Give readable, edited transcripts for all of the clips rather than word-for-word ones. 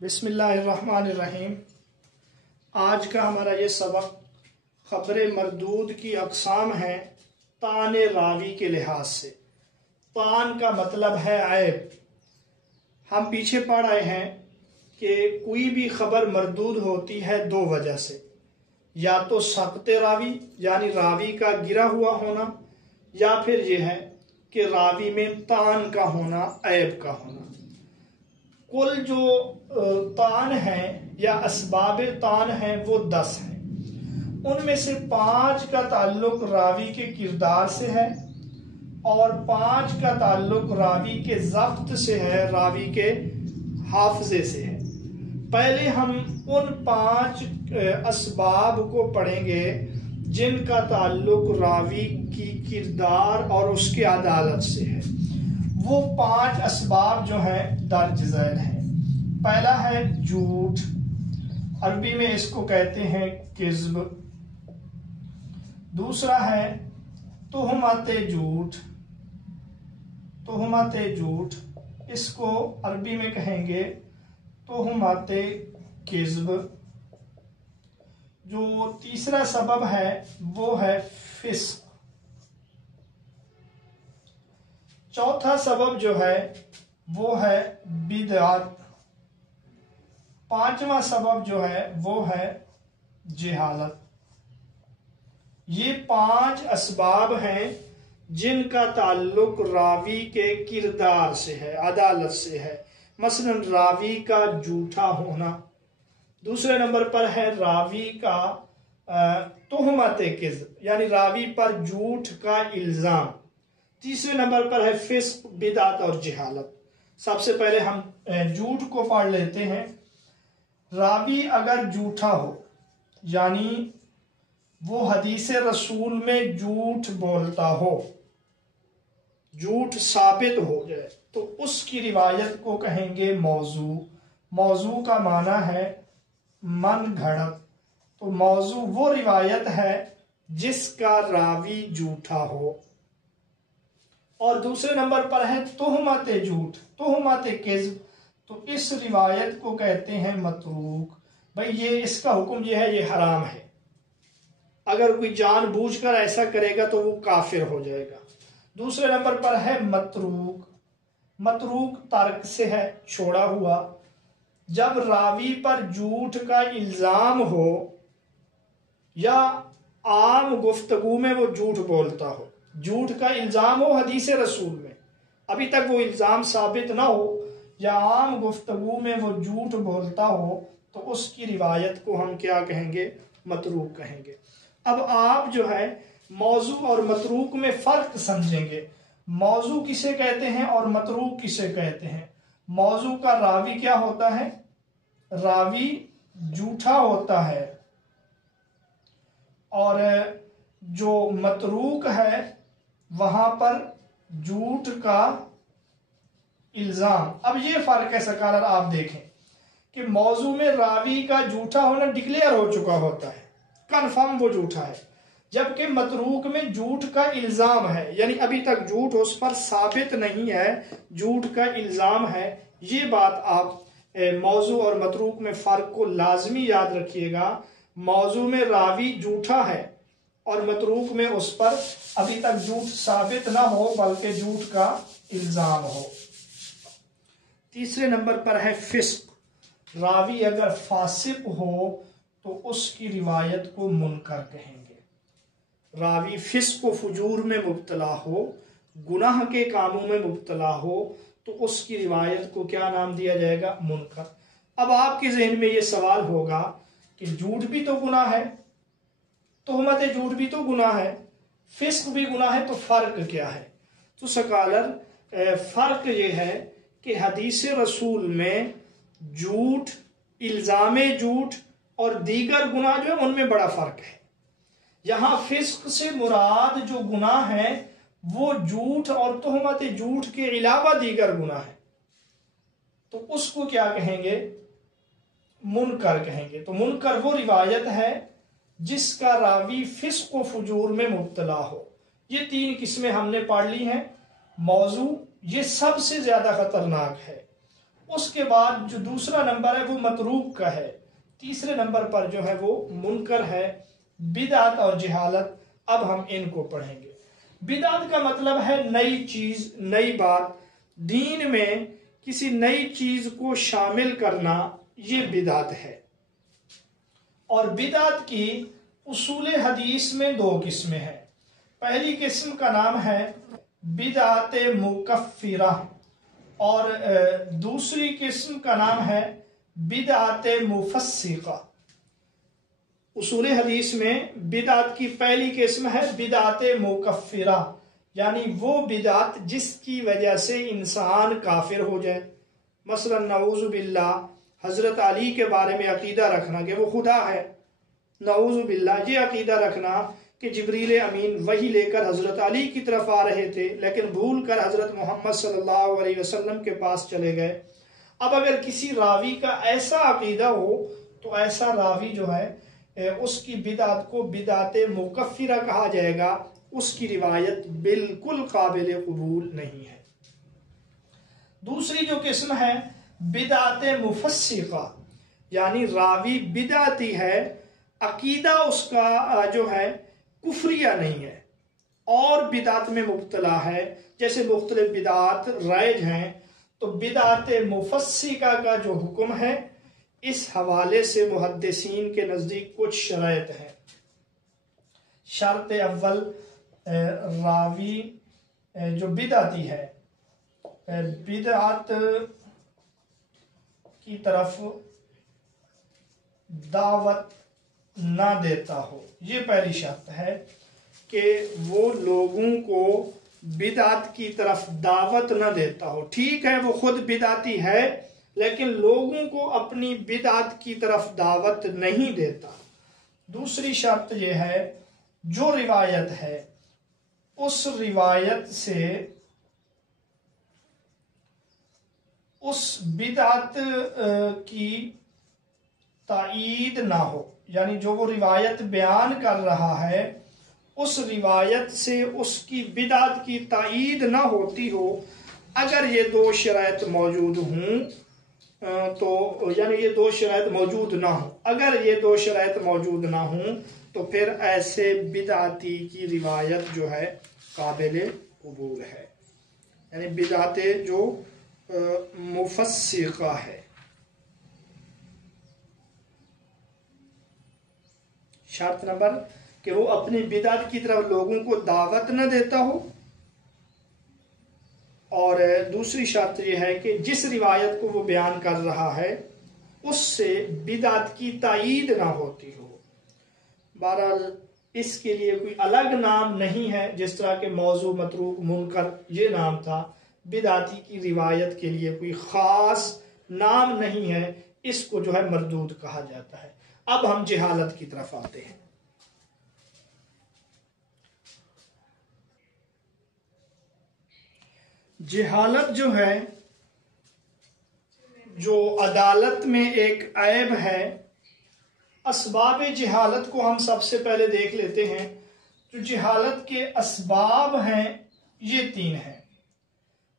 بسم اللہ الرحمن الرحیم۔ آج کا ہمارا یہ سبق خبر مردود کی اقسام ہیں طعن راوی کے لحاظ سے۔ طعن کا مطلب ہے عیب۔ ہم پیچھے پڑھ رہے ہیں کہ کوئی بھی خبر مردود ہوتی ہے دو وجہ سے، یا تو سقط راوی یعنی راوی کا گرا ہوا ہونا، یا پھر یہ ہے کہ راوی میں طعن کا ہونا، عیب کا ہونا۔ کل جو طعن ہیں یا اسباب طعن ہیں وہ 10 ہیں۔ ان میں سے 5 کا تعلق راوی کے کردار سے ہے اور 5 کا تعلق راوی کے ضبط سے ہے، راوی کے حافظے سے ہے۔ پہلے ہم ان 5 اسباب کو پڑھیں گے جن کا تعلق راوی کی کردار اور اس کی عدالت سے ہے۔ وہ 5 اسباب جو ہیں درج ذیل ہیں۔ پہلا ہے جھوٹ، عربی میں اس کو کہتے ہیں کذب۔ دوسرا ہے تہمت جھوٹ، تہمت جھوٹ، اس کو عربی میں کہیں گے تہمت کذب۔ جو تیسرا سبب ہے وہ ہے فسق۔ چوتھا سبب جو ہے وہ ہے بدعت۔ 5واں سبب جو ہے وہ ہے جہالت۔ یہ 5 اسباب ہیں جن کا تعلق راوی کے کردار سے ہے، عدالت سے ہے۔ مثلا راوی کا جھوٹا ہونا، دوسرے نمبر پر ہے راوی کا تہمت کذب یعنی راوی پر جھوٹ کا الزام، تیسرے نمبر پر ہے فسق، بدعت اور جہالت۔ سب سے پہلے ہم جھوٹ کو پڑھ لیتے ہیں۔ راوی اگر جھوٹا ہو یعنی وہ حدیث رسول میں جھوٹ بولتا ہو، جھوٹ ثابت ہو جائے تو اس کی روایت کو کہیں گے موضوع۔ موضوع کا معنی ہے من گھڑت، تو موضوع وہ روایت ہے جس کا راوی جھوٹا ہو۔ اور دوسرے نمبر پر ہے تہمت جھوٹ، تہمت کذب، تو اس روایت کو کہتے ہیں متروک۔ بھئی یہ اس کا حکم یہ ہے، یہ حرام ہے، اگر کوئی جان بوجھ کر ایسا کرے گا تو وہ کافر ہو جائے گا۔ دوسرے نمبر پر ہے متروک، متروک ترک سے ہے، چھوڑا ہوا۔ جب راوی پر جھوٹ کا الزام ہو یا عام گفتگو میں وہ جھوٹ بولتا ہو، جھوٹ کا الزام ہو حدیث رسول میں، ابھی تک وہ الزام ثابت نہ ہو، یا عام گفتگو میں وہ جھوٹ بولتا ہو، تو اس کی روایت کو ہم کیا کہیں گے؟ متروک کہیں گے۔ اب آپ جو ہے موضوع اور متروک میں فرق سمجھیں گے۔ موضوع کسے کہتے ہیں اور متروک کسے کہتے ہیں؟ موضوع کا راوی کیا ہوتا ہے؟ راوی جھوٹا ہوتا ہے، اور جو متروک ہے وہاں پر جھوٹ کا الزام۔ اب یہ فرق ہے سکالر، آپ دیکھیں کہ موضوع میں راوی کا جھوٹا ہونا ڈکلیئر ہو چکا ہوتا ہے، کنفرم وہ جھوٹا ہے، جبکہ متروک میں جھوٹ کا الزام ہے، یعنی ابھی تک جھوٹ اس پر ثابت نہیں ہے، جھوٹ کا الزام ہے۔ یہ بات آپ موضوع اور متروک میں فرق کو لازمی یاد رکھیے گا۔ موضوع میں راوی جھوٹا ہے اور متروک میں اس پر ابھی تک جھوٹ ثابت نہ ہو بلکہ جھوٹ کا الزام ہو۔ تیسرے نمبر پر ہے فسق۔ راوی اگر فاسق ہو تو اس کی روایت کو منکر کہیں گے۔ راوی فسق و فجور میں مبتلا ہو، گناہ کے کاموں میں مبتلا ہو، تو اس کی روایت کو کیا نام دیا جائے گا؟ منکر۔ اب آپ کے ذہن میں یہ سوال ہوگا کہ جھوٹ بھی تو گناہ ہے، تہمت جھوٹ بھی تو گناہ ہے، فسق بھی گناہ ہے، تو فرق کیا ہے؟ تو سکالر فرق یہ ہے کہ حدیث رسول میں جھوٹ، الزام جھوٹ اور دیگر گناہ جو ہے ان میں بڑا فرق ہے۔ یہاں فسق سے مراد جو گناہ ہے وہ جھوٹ اور تہمت جھوٹ کے علاوہ دیگر گناہ ہے، تو اس کو کیا کہیں گے؟ منکر کہیں گے۔ تو منکر وہ روایت ہے جس کا راوی فسق و فجور میں مبتلا ہو۔ یہ 3 قسمیں ہم نے پڑھ لی ہیں۔ موضوع یہ سب سے زیادہ خطرناک ہے، اس کے بعد جو دوسرا نمبر ہے وہ متروک کا ہے، تیسرے نمبر پر جو ہے وہ منکر ہے، بدعت اور جہالت۔ اب ہم ان کو پڑھیں گے۔ بدعت کا مطلب ہے نئی چیز، نئی بات، دین میں کسی نئی چیز کو شامل کرنا، یہ بدعت ہے۔ اور بدعت کی اصول حدیث میں دو قسمیں ہیں۔ پہلی قسم کا نام ہے بدعت مکفرہ، اور دوسری قسم کا نام ہے بدعت مفسقہ۔ اصول حدیث میں بدعت کی پہلی قسم ہے بدعت مکفرہ، یعنی وہ بدعت جس کی وجہ سے انسان کافر ہو جائے۔ مثلا نعوذ باللہ حضرت علی کے بارے میں عقیدہ رکھنا کہ وہ خدا ہے، نعوذ باللہ یہ عقیدہ رکھنا کہ جبریل امین وحی لے کر حضرت علی کی طرف آ رہے تھے لیکن بھول کر حضرت محمد صلی اللہ علیہ وسلم کے پاس چلے گئے۔ اب اگر کسی راوی کا ایسا عقیدہ ہو تو ایسا راوی جو ہے اس کی بدعت کو بدعت مکفرہ کہا جائے گا، اس کی روایت بالکل قابل قبول نہیں ہے۔ دوسری جو قسم ہے بدعت مفسقہ، یعنی راوی بدعتی ہے، عقیدہ اس کا جو ہے کفریہ نہیں ہے اور بدعت میں مبتلا ہے، جیسے مختلف بدعات رائج ہیں، تو بدعت مفسقہ کا جو حکم ہے اس حوالے سے محدثین کے نزدیک کچھ شرائط ہیں۔ شرط اول، راوی جو بدعتی ہے بدعت کی طرف دعوت نہ دیتا ہو، یہ پہلی شرط ہے کہ وہ لوگوں کو بدعت کی طرف دعوت نہ دیتا ہو۔ ٹھیک ہے وہ خود بدعتی ہے لیکن لوگوں کو اپنی بدعت کی طرف دعوت نہیں دیتا۔ دوسری شرط یہ ہے جو روایت ہے اس روایت سے اس بدعت کی تائید نہ ہو، یعنی جو وہ روایت بیان کر رہا ہے اس روایت سے اس کی بدعت کی تائید نہ ہوتی ہو۔ اگر یہ دو شرائط موجود ہوں تو یعنی یہ دو شرائط موجود نہ ہوں، اگر یہ دو شرائط موجود نہ ہوں تو پھر ایسے بدعتی کی روایت جو ہے قابل قبول ہے، یعنی بدعت جو مفسقہ ہے۔ شرط نمبر کہ وہ اپنی بدعت کی طرف لوگوں کو دعوت نہ دیتا ہو، اور دوسری شرط یہ ہے کہ جس روایت کو وہ بیان کر رہا ہے اس سے بدعت کی تائید نہ ہوتی ہو۔ بہرحال اس کے لیے کوئی الگ نام نہیں ہے، جس طرح کہ موضوع، متروک، منکر یہ نام تھا، بدعتی کی روایت کے لیے کوئی خاص نام نہیں ہے، اس کو جو ہے مردود کہا جاتا ہے۔ اب ہم جہالت کی طرف آتے ہیں۔ جہالت جو ہے جو عدالت میں ایک عیب ہے، اسباب جہالت کو ہم سب سے پہلے دیکھ لیتے ہیں۔ جو جہالت کے اسباب ہیں یہ تین ہیں۔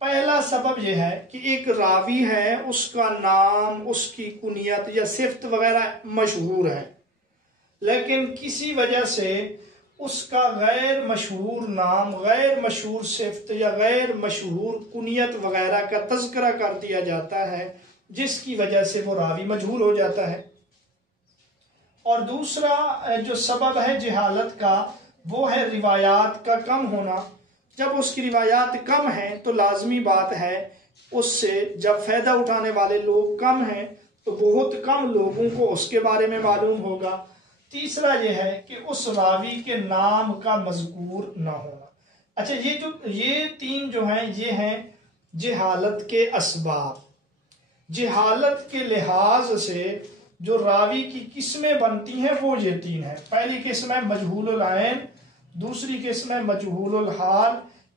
پہلا سبب یہ ہے کہ ایک راوی ہے، اس کا نام، اس کی کنیت یا صفت وغیرہ مشہور ہے، لیکن کسی وجہ سے اس کا غیر مشہور نام، غیر مشہور صفت یا غیر مشہور کنیت وغیرہ کا تذکرہ کر دیا جاتا ہے، جس کی وجہ سے وہ راوی مجہول ہو جاتا ہے۔ اور دوسرا جو سبب ہے جہالت کا وہ ہے روایات کا کم ہونا۔ جب اس کی روایات کم ہیں تو لازمی بات ہے اس سے جب فائدہ اٹھانے والے لوگ کم ہیں تو بہت کم لوگوں کو اس کے بارے میں معلوم ہوگا۔ تیسرا یہ ہے کہ اس راوی کے نام کا مذکور نہ ہونا۔ اچھا، یہ تین جو ہیں یہ ہیں جہالت کے اسباب۔ جہالت کے لحاظ سے جو راوی کی قسمیں بنتی ہیں وہ یہ تین ہیں۔ پہلی قسم ہے مجہول العین، دوسری قسم ہے مجہول الحال،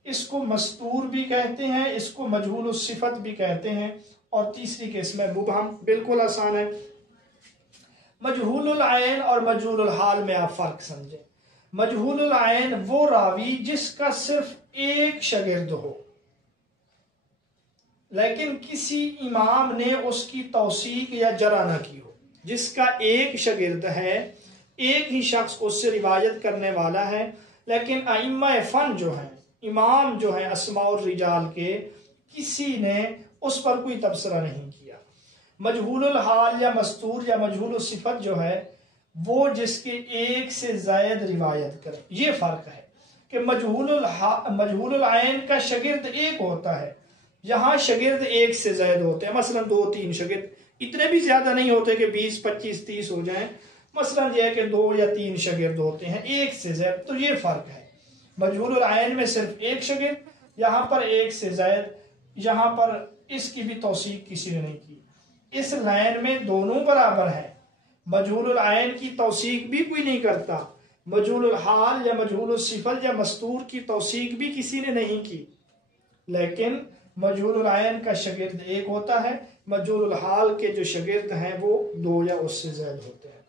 اس کو مستور بھی کہتے ہیں، اس کو مجہول الصفت بھی کہتے ہیں، اور تیسری قسم ہے مبہم۔ بالکل آسان ہے۔ مجہول العین اور مجہول الحال میں آپ فرق سمجھیں۔ مجہول العین وہ راوی جس کا صرف ایک شاگرد ہو، لیکن کسی امام نے اس کی توثیق یا جرح نہ کی ہو، جس کا ایک شاگرد ہے، ایک ہی شخص اس سے روایت کرنے والا ہے، لیکن ائمہ فن جو ہیں، امام جو ہیں اسماء الرجال کے، کسی نے اس پر کوئی تبصرہ نہیں کیا۔ مجہول الحال یا مستور یا مجہول الصفت جو ہے وہ جس کے ایک سے زائد روایت کرے، یہ فرق ہے کہ مجہول العین کا شاگرد ایک ہوتا ہے، یہاں شاگرد ایک سے زائد ہوتے ہیں، مثلا 2-3 شاگرد، اتنے بھی زیادہ نہیں ہوتے کہ 20 25 30 ہو جائیں، مثلا یہ ہے کہ 2 یا 3 شاگرد ہوتے ہیں ایک سے زائد، تو یہ فرق ہے۔ مجہول العین میں صرف ایک شاگرد، یہاں پر ایک سے زائد، یہاں پر اس کی بھی توثیق کسی نے نہیں کی۔ اس لائن میں دونوں برابر ہیں، مجہول العین کی توثیق بھی کوئی نہیں کرتا، مجہول الحال یا مجہول الصفت یا مستور کی توثیق بھی کسی نے نہیں کی، لیکن مجہول العین کا شاگرد ایک ہوتا ہے، مجہول الحال کے جو شاگرد ہیں وہ 2 یا اس سے زائد ہوتے ہیں۔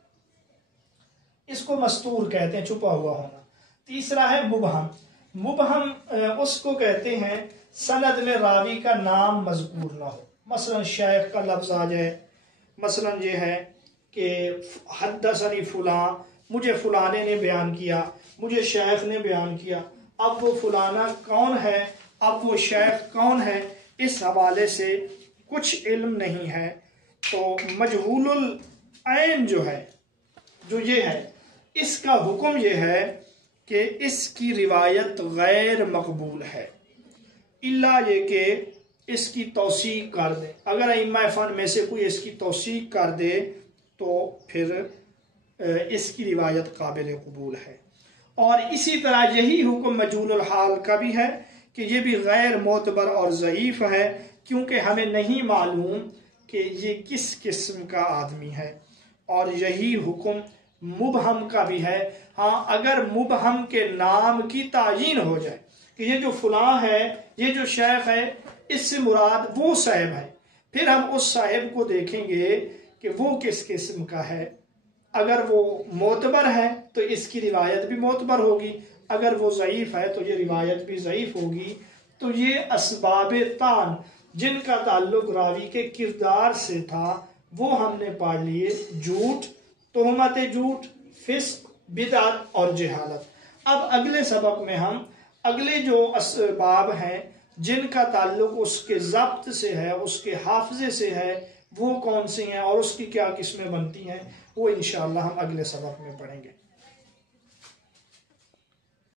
اس کو مستور کہتے ہیں، چھپا ہوا ہونا۔ تیسرا ہے مبہم۔ مبہم اس کو کہتے ہیں سند میں راوی کا نام مذکور نہ ہو، مثلا شیخ کا لفظ آ جائے، مثلا یہ ہے کہ حدثنی فلاں، مجھے فلانے نے بیان کیا، مجھے شیخ نے بیان کیا، اب وہ فلانا کون ہے، اب وہ شیخ کون ہے، اس حوالے سے کچھ علم نہیں ہے، تو مجہول العین جو ہے، جو یہ ہے، اس کا حکم یہ ہے کہ اس کی روایت غیر مقبول ہے، الا یہ کہ اس کی توثیق کر دے۔ اگر ائمہ فن میں سے کوئی اس کی توثیق کر دے تو پھر اس کی روایت قابل قبول ہے۔ اور اسی طرح یہی حکم مجہول الحال کا بھی ہے کہ یہ بھی غیر معتبر اور ضعیف ہے، کیونکہ ہمیں نہیں معلوم کہ یہ کس قسم کا آدمی ہے۔ اور یہی حکم مبہم کا بھی ہے۔ ہاں، اگر مبہم کے نام کی تعیین ہو جائے کہ یہ جو فلاں ہے، یہ جو شیخ ہے، اس سے مراد وہ صاحب ہے، پھر ہم اس صاحب کو دیکھیں گے کہ وہ کس قسم کا ہے۔ اگر وہ معتبر ہے تو اس کی روایت بھی معتبر ہوگی، اگر وہ ضعیف ہے تو یہ روایت بھی ضعیف ہوگی۔ تو یہ اسباب طعن جن کا تعلق راوی کے کردار سے تھا وہ ہم نے پڑھ لیے، جھوٹ، تہمت جھوٹ، فسق، بدعت اور جہالت۔ اب اگلے سبق میں ہم اگلے جو اسباب ہیں جن کا تعلق اس کے ضبط سے ہے، اس کے حافظے سے ہے، وہ کون سے ہیں اور اس کی کیا قسمیں بنتی ہیں، وہ انشاءاللہ ہم اگلے سبق میں پڑھیں گے۔